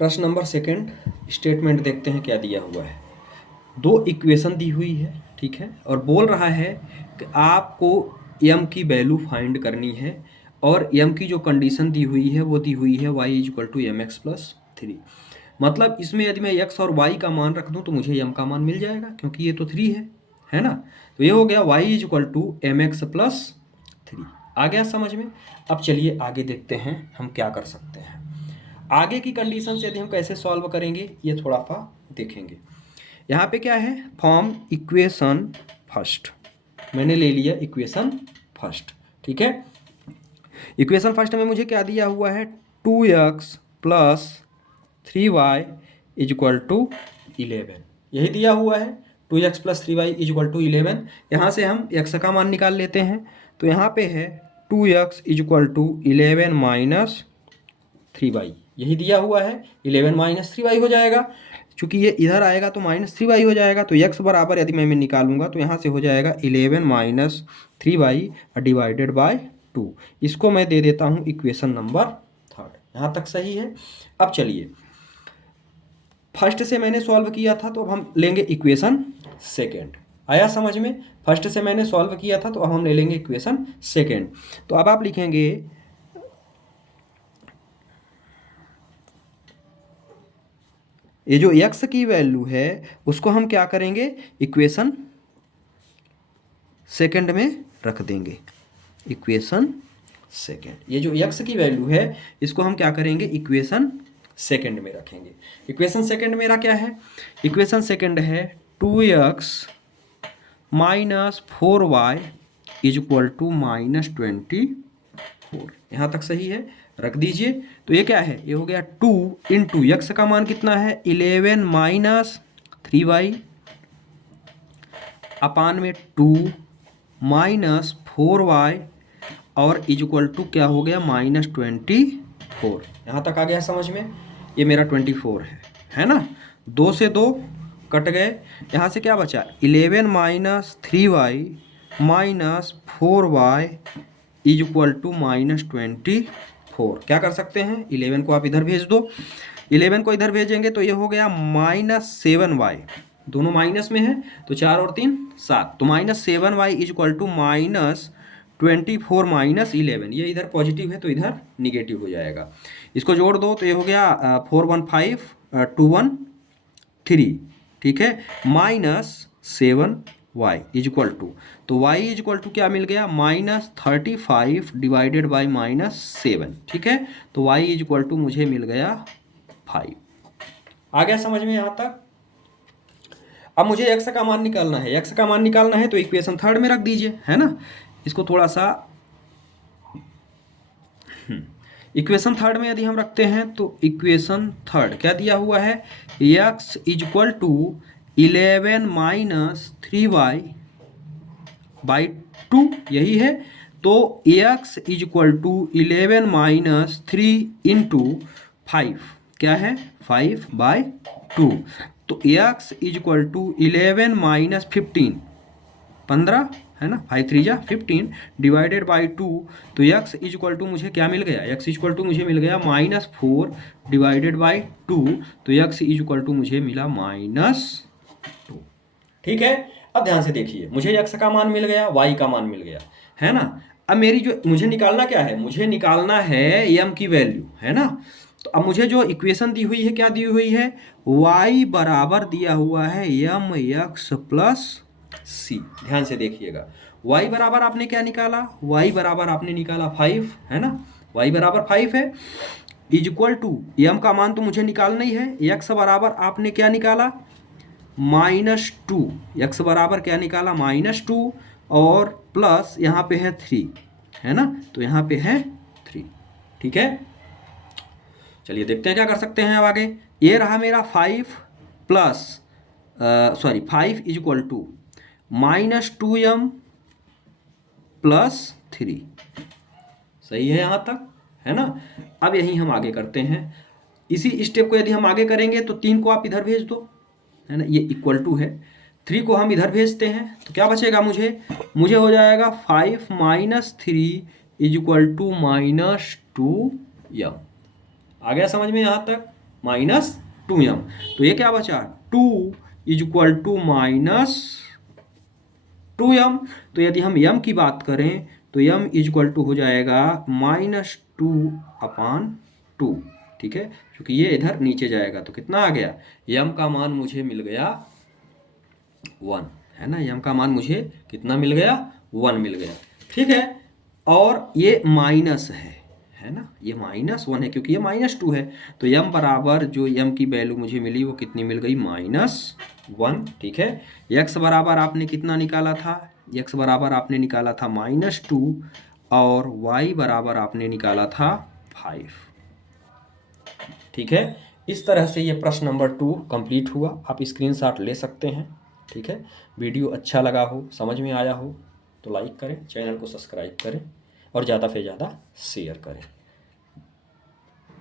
प्रश्न number second statement देखते हैं क्या दिया हुआ है। दो इक्वेशन दी हुई है, ठीक है, और बोल रहा है कि आपको m की वैल्यू फाइंड करनी है और m की जो कंडीशन दी हुई है वो दी हुई है y equal to m x plus 3। मतलब इसमें यदि मैं x और y का मान रख दूं तो मुझे m का मान मिल जाएगा क्योंकि ये तो 3 है ना। तो ये हो गया y equal to m x plus 3। आ गया समझ में। अब चलिए आगे देखते हैं हम क्या कर सकते हैं। आगे की कंडीशन से यदि हम कैसे सॉल्व करेंगे ये थोड़ा सा देखेंगे। यहाँ पे क्या है, फॉर्म इक्वेशन फर्स्ट, मैंने ले लिया इक्वेशन फर्स्ट, ठीक है। इक्वेशन फर्स्ट में मुझे क्या दिया हुआ है, 2x plus 3y is equal to 11, यही दिया हुआ है। 2x plus 3y is equal to 11। यहाँ से हम x का मान निकाल लेते हैं। तो यहाँ पे है 2x is equal to 11 minus 3y, यही दिया हुआ है। 11 माइनस 3y हो जाएगा, चूंकि ये इधर आएगा तो माइनस 3y हो जाएगा। तो x बराबर यदि मैं निकालूंगा तो यहाँ से हो जाएगा 11 माइनस 3y डिवाइडेड बाय 2। इसको मैं दे देता हूँ इक्वेशन नंबर थर्ड। यहाँ तक सही है। अब चलिए, फर्स्ट से मैंने सॉल्व किया था तो अब हम लेंगे इक्वेशन सेकेंड। आया समझ में। फर्स्ट से मैंने सॉल्व किया था तो अब हम ले लेंगे इक्वेशन सेकेंड। तो अब आप लिखेंगे ये जो x की वैल्यू है उसको हम क्या करेंगे, इक्वेशन सेकंड में रख देंगे। इक्वेशन सेकंड, ये जो x की वैल्यू है इसको हम क्या करेंगे, इक्वेशन सेकंड में रखेंगे। इक्वेशन सेकंड मेरा क्या है, इक्वेशन सेकंड है 2x minus 4y is equal to minus 24। यहाँ तक सही है, रख दीजिए। तो ये क्या है, ये हो गया 2 इंटू एक्स का मान कितना है 11 माइनस 3y अपान में 2 माइनस 4y और इज इक्वल टू क्या हो गया माइनस 24। यहाँ तक आ गया समझ में। ये मेरा 24 है ना। 2 से 2 कट गए। यहाँ से क्या बचा 11 minus 3y minus 4y is equal to minus 24। क्या कर सकते हैं, 11 को आप इधर भेज दो। 11 को इधर भेजेंगे तो ये हो गया माइनस 7y, दोनों माइनस में है तो 4 और 3 7, तो minus 7y is equal to minus 24 minus 11। ये इधर पॉजिटिव है तो इधर निगेटिव हो जाएगा। इसको जोड़ दो तो ये हो गया 415 ठीक है, minus 7y is equal to, तो y इज इक्वल टू क्या मिल गया माइनस 35 डिवाइडेड बाई माइनस 7, ठीक है। तो y इज इक्वल टू मुझे मिल गया 5। आ गया समझ में यहाँ तक। अब मुझे x का मान निकालना है। x का मान निकालना है तो इक्वेशन थर्ड में रख दीजिए, है ना। इसको थोड़ा सा इक्वेशन थर्ड में यदि हम रखते हैं तो इक्वेशन थर्ड क्या दिया हुआ है, x is equal to 11 minus 3y by 2, यही है। तो x is equal to 11 minus 3 into 5, क्या है 5 बाई 2। तो x is equal to 11 minus 15 है ना, 5 3 जा 15 डिवाइडेड बाई 2। तो x इज इक्वल टू मुझे क्या मिल गया, x इज इक्वल टू मुझे मिल गया माइनस 4 डिवाइडेड बाई 2। तो x इज इक्वल टू मुझे मिला माइनस 2, ठीक है। अब ध्यान से देखिए, मुझे x का मान मिल गया, y का मान मिल गया, है ना। अब मेरी जो मुझे निकालना क्या है, मुझे निकालना है m की वैल्यू, है ना। तो अब मुझे जो इक्वेशन दी हुई है क्या दी हुई है, y बराबर दिया हुआ है m x प्लस c। ध्यान से देखिएगा, y बराबर आपने क्या निकाला, y बराबर आपने निकाला 5, है ना। y बराबर 5 है, इज इक्वल टू m का मान तो मुझे निकालना ही है। x बराबर आपने क्या निकाला माइनस 2, x बराबर क्या निकाला माइनस 2 और प्लस यहाँ पे है 3, है ना। तो यहाँ पे है 3, ठीक है। चलिए देखते हैं क्या कर सकते हैं अब आगे। ये रहा मेरा 5 plus 5 is equal to minus 2m plus 3, सही है यहाँ तक, है ना। अब यही हम आगे करते हैं। इसी स्टेप को यदि हम आगे करेंगे तो 3 को आप इधर भेज दो, है ना, ये इक्वल टू है। 3 को हम इधर भेजते हैं तो क्या बचेगा मुझे हो जाएगा 5 minus 3 is equal to minus 2m। आ गया समझ में यहाँ तक। -2m। तो ये क्या बचा, 2 = -2m। तो यदि हम m की बात करें तो m = हो जाएगा -2/2। ठीक है, क्योंकि ये इधर नीचे जाएगा तो कितना आ गया, m का मान मुझे मिल गया 1, है ना। m का मान मुझे कितना मिल गया, 1 मिल गया। ठीक है, और ये माइनस है ना, ये -1 है क्योंकि ये -2 है। तो m बराबर जो m की वैल्यू मुझे मिली वो कितनी मिल गई, -1। ठीक है, x बराबर आपने कितना निकाला था, x बराबर आपने निकाला था -2 और y बराबर आपने निकाला था 5। ठीक है, इस तरह से ये प्रश्न नंबर 2 कंप्लीट हुआ। आप स्क्रीनशॉट ले सकते हैं। ठीक है, वीडियो अच्छा लगा हो, समझ में आया हो तो लाइक करें, चैनल को सब्सक्राइब करें और ज़्यादा से ज़्यादा शेयर करें।